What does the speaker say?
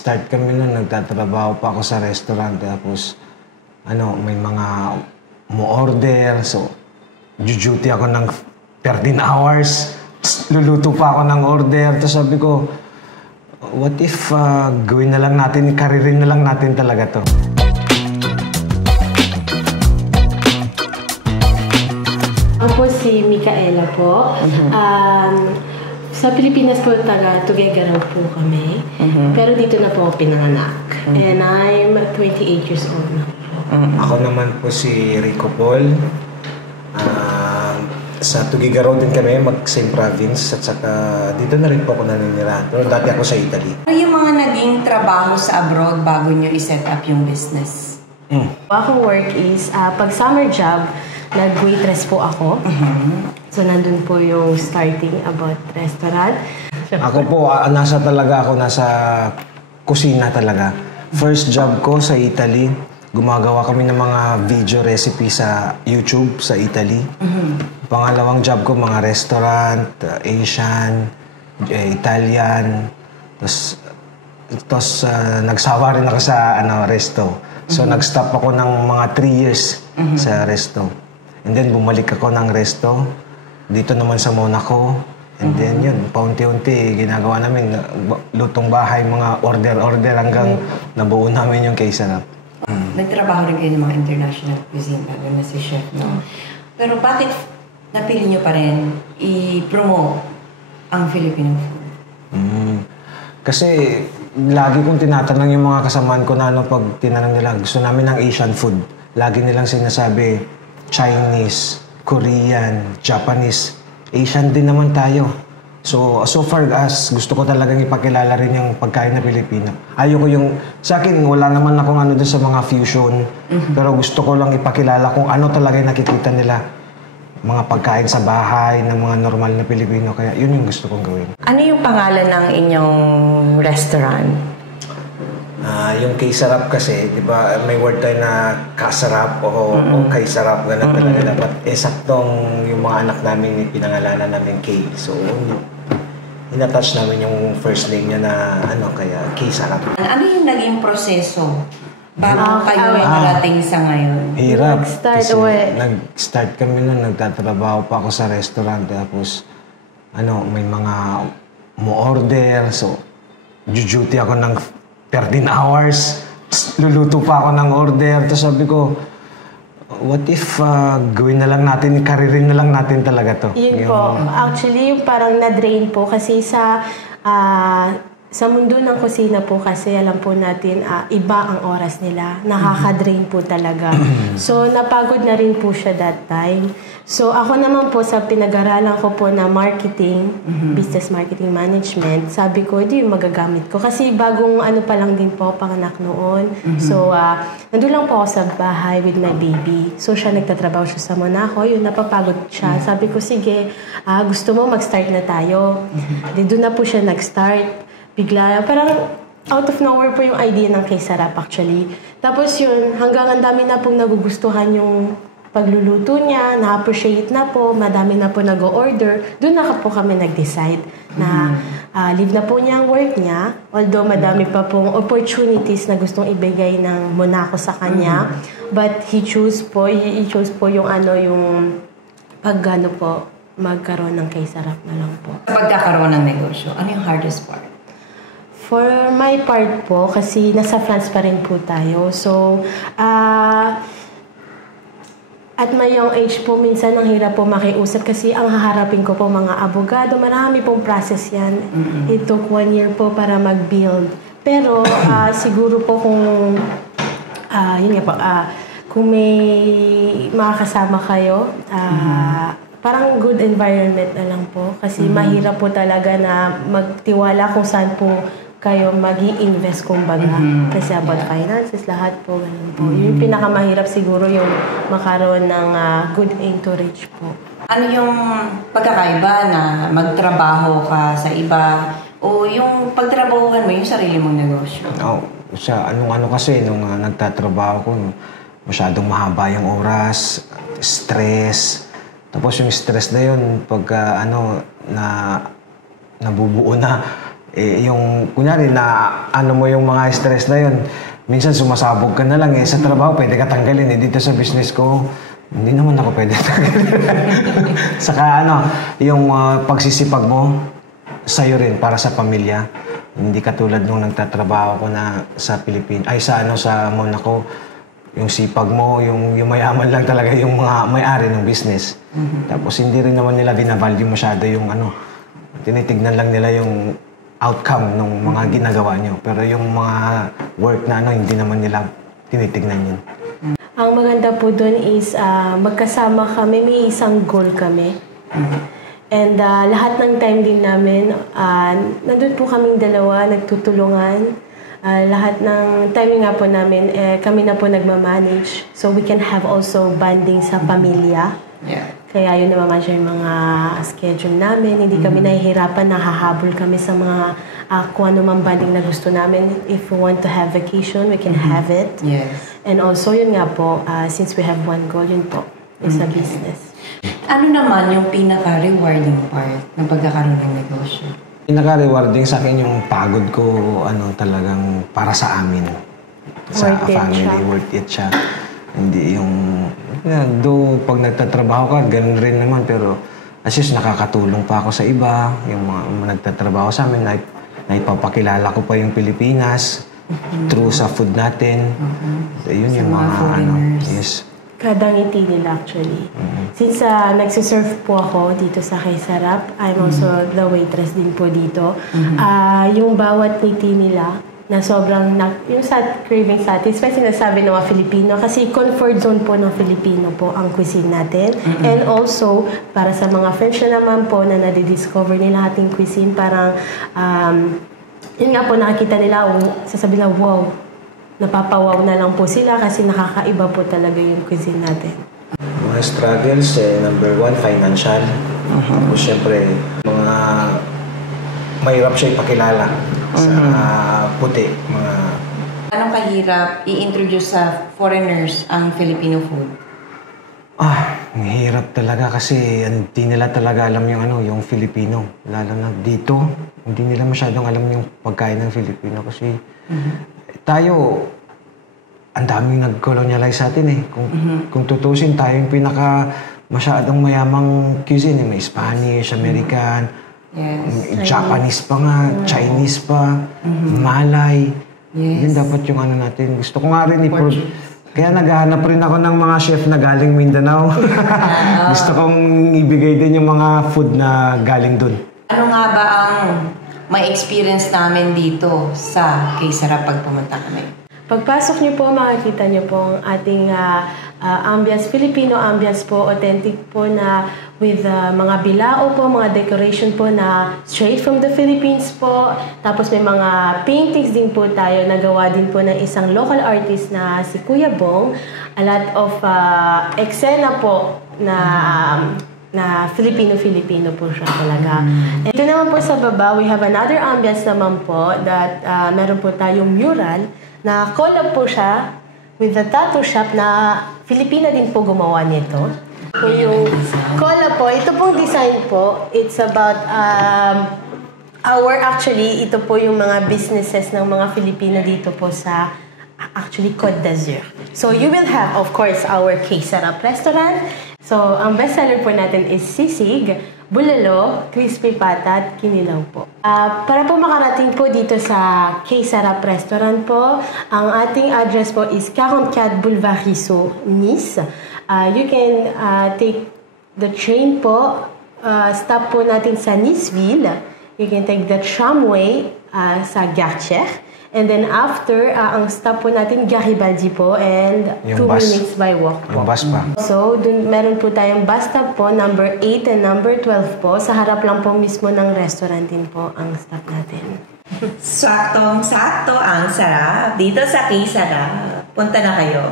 Nag-start kami nun, nagtatrabaho pa ako sa restaurant. Tapos, may mga mo-order. So, duty ako ng 13 hours. Luluto pa ako ng order. Tapos sabi ko, what if gawin na lang natin, karirin na lang natin talaga to. Ako po si Micaela po. Sa Pilipinas po, taga Tuguegarao po kami. Pero dito na po ako pinanganak. And I'm 28 years old na po. Ako naman po si Rico Paul. Sa Tuguegarao din kami, same province. At saka dito na rin po ako naninirahan. Pero dati ako sa Italy. Ano yung mga naging trabaho sa abroad bago nyo i-set up yung business? Akong work is, pag summer job, nag-waitress po ako. So, nandun po yung starting about restaurant. Ako po, nasa kusina talaga. First job ko sa Italy, gumagawa kami ng mga video recipe sa YouTube sa Italy. Pangalawang job ko, mga restaurant, Asian, Italian. Tapos nagsawa rin ako sa resto. So, nag-stop ako ng mga 3 years sa resto. And then, bumalik ako ng resto. Dito naman sa Monaco. And then, yun, paunti-unti, ginagawa namin. Lutong bahay, mga order-order hanggang nabuo namin yung K-Sarap. Nagtrabaho rin kayo ng mga international cuisine, lalo na si chef, no? Pero bakit napili nyo pa rin i-promote ang Filipino food? Kasi, lagi kong tinatanong yung mga kasamaan ko na pag tinanong nila, gusto namin ng Asian food. Lagi nilang sinasabi, Chinese, Korean, Japanese, Asian din naman tayo. So far as gusto ko talagang ipakilala rin yung pagkain na Pilipino. Ayoko sa akin, wala naman akong doon sa mga fusion. Pero gusto ko lang ipakilala kung ano talaga yung nakikita nila. Mga pagkain sa bahay ng mga normal na Pilipino. Kaya yun yung gusto kong gawin. Ano yung pangalan ng inyong restaurant? Yung K-Sarap kasi, di ba, may word tayo na kasarap o K-Sarap. Ganun talaga dapat. Saktong yung mga anak namin, pinangalanan namin K. So, in-attach namin yung first name niya na kaya K-Sarap. Ano yung naging proseso bago kayo narating sa ngayon? Hirap. Nag-start kami nun, nagtatrabaho pa ako sa restaurant. Tapos, may mga mo-order. So, duty ako ng 13 hours. Luluto pa ako ng order. Tapos sabi ko, what if gawin na lang natin, karirin na lang natin talaga to. Yun po. Actually, yung parang na-drain po kasi sa mundo ng kusina po kasi alam po natin iba ang oras nila. Nakaka-drain po talaga. So, napagod na rin po siya that time. So, ako naman po sa pinag-aralan ko po na marketing, business marketing management, sabi ko, ito yung magagamit ko. Kasi bagong pa lang din po, panganak noon. So, nandun lang po ako sa bahay with my baby. So, siya nagtatrabaho siya sa Monaco. Yun, napapagod siya. Sabi ko, sige, gusto mo mag-start na tayo. Doon na po siya nag-start. Bigla, parang out of nowhere po yung idea ng K-Sarap actually. Tapos yun, hanggang ang dami na pong nagugustuhan yung pagluluto niya, na-appreciate na po, madami na po nag-order. Doon na po kami nag-decide na leave na po niya ang work niya. Although madami pa pong opportunities na gustong ibigay ng Monaco sa kanya. But he chose po yung magkaroon ng K-Sarap na lang po. Sa pagkakaroon ng negosyo, ano yung hardest part? For my part po, kasi nasa France pa rin po tayo. So, at my young age po, minsan ang hirap po makiusap kasi ang haharapin ko po mga abogado, marami pong process yan. It took 1 year po para mag-build. Pero siguro po kung, kung may makakasama kayo, parang good environment na lang po. Kasi mahirap po talaga na magtiwala kung saan po kayo mag-i-invest kumbaga. Kasi about finances, lahat po, ganun po. Yung pinakamahirap siguro yung makaroon ng good entourage po. Ano yung pagkakaiba na magtrabaho ka sa iba o yung pagtrabahuhan mo yung sarili mong negosyo? Kasi nung nagtatrabaho ko, masyadong mahaba yung oras, stress. Tapos yung stress na yun, pagka nabubuo na, Yung, kunyari, na ano mo yung mga stress na yun, minsan sumasabog ka na lang Sa trabaho, pwede ka tanggalin Dito sa business ko, hindi naman ako pwede tanggalin. Saka yung pagsisipag mo, sa'yo rin, para sa pamilya. Hindi katulad nung nagtatrabaho ko na sa sa Monaco, yung sipag mo, yung mayaman lang talaga yung mga may-ari ng business. Tapos hindi rin naman nila binavalue masyado yung tinitignan lang nila yung outcome ng mga ginagawa nyo. Pero yung mga work na hindi naman nila tinitignan yun. Ang maganda po doon is magkasama kami, may isang goal kami. And lahat ng time din namin, nandun po kaming dalawa, nagtutulungan. Lahat ng time nga po namin, kami na po nagmamanage. So we can have also bonding sa pamilya. Yeah. Kaya yun namamanage yung mga schedule namin. Hindi kami nahihirapan, nahahabol kami sa mga kung ano mang bonding na gusto namin. If we want to have vacation, we can have it. Yes. And also, yun nga po, since we have one goal, yun po, is a business. Ano naman yung pinaka-rewarding part ng pagkakaroon ng negosyo? Pinaka-rewarding sa akin yung pagod ko, talagang para sa amin. Sa Worth it family, siya. worth it siya. Hindi yung, though pag nagtatrabaho ka, ganun rin naman, pero as least nakakatulong pa ako sa iba, yung mga nagtatrabaho sa amin, naipapakilala ko pa yung Pilipinas, through sa food natin. Yun Sa yung mga mga foreigners. yes. Kada ngiti nila actually. Since nagsiserve po ako dito sa Kay Sarap, I'm also the waitress din po dito. Yung bawat ngiti nila, na sobrang, yung craving satisfied, sinasabi ng mga Filipino, kasi comfort zone po ng Filipino po ang cuisine natin. And also, para sa mga friends na naman po na nadidiscover nila ating cuisine, parang, yun nga po, nakikita nila, sasabihin nila, wow, napapawaw na lang po sila kasi nakakaiba po talaga yung cuisine natin. Mga struggles, number one, financial. Tapos syempre, mga mahirap siya ipakilala sa puti. Anong kahirap i-introduce sa foreigners ang Filipino food? Ang hirap talaga kasi hindi nila talaga alam yung Filipino. Lalo na dito, hindi nila masyadong alam yung pagkain ng Filipino kasi tayo, ang daming nag-colonialize sa atin Kung tutusin, tayo yung masyadong mayamang cuisine. May Spanish, American, Japanese pa nga, Chinese pa, Malay. Yun dapat yung natin. Gusto ko nga rin kaya naghahanap rin ako ng mga chef na galing Mindanao. Gusto kong ibigay din yung mga food na galing dun. Ano nga ba ang may experience namin dito sa Kay Sarap pag pumunta kami? Pagpasok niyo po, makikita niyo po ang ating ambience, Filipino ambience po, authentic po na with mga bilao po, mga decoration po na straight from the Philippines po. Tapos may mga paintings din po tayo, nagawa din po ng isang local artist na si Kuya Bong. A lot of eksena po na Filipino po siya talaga. Ito naman po sa baba, we have another ambience naman po that meron po tayong mural na collab po siya with the tattoo shop na Filipina din po gumawa nito. So yung collab po, ito pong design po, it's about ito po yung mga businesses ng mga Filipino dito po sa actually Côte d'Azur. So you will have, of course, our Kay Sarap restaurant. So ang bestseller po natin is sisig, bulalo, crispy pata at kinilaw po. Para po makarating po dito sa Kay Sarap restaurant po, ang ating address po is 44 Boulevard Riceau, Nice. You can take the train po, stop po natin sa Niceville. You can take the tramway sa Garchère. And then after, ang stop po natin, Garibaldi po, and Yung 2 bus. minutes by walk po. Yung bus pa. So, meron po tayong bus stop po, number 8 and number 12 po. Sa harap lang po mismo ng restaurant din po ang stop natin. Saktong-sakto ang sarap dito sa Kay Sarap. Punta na kayo.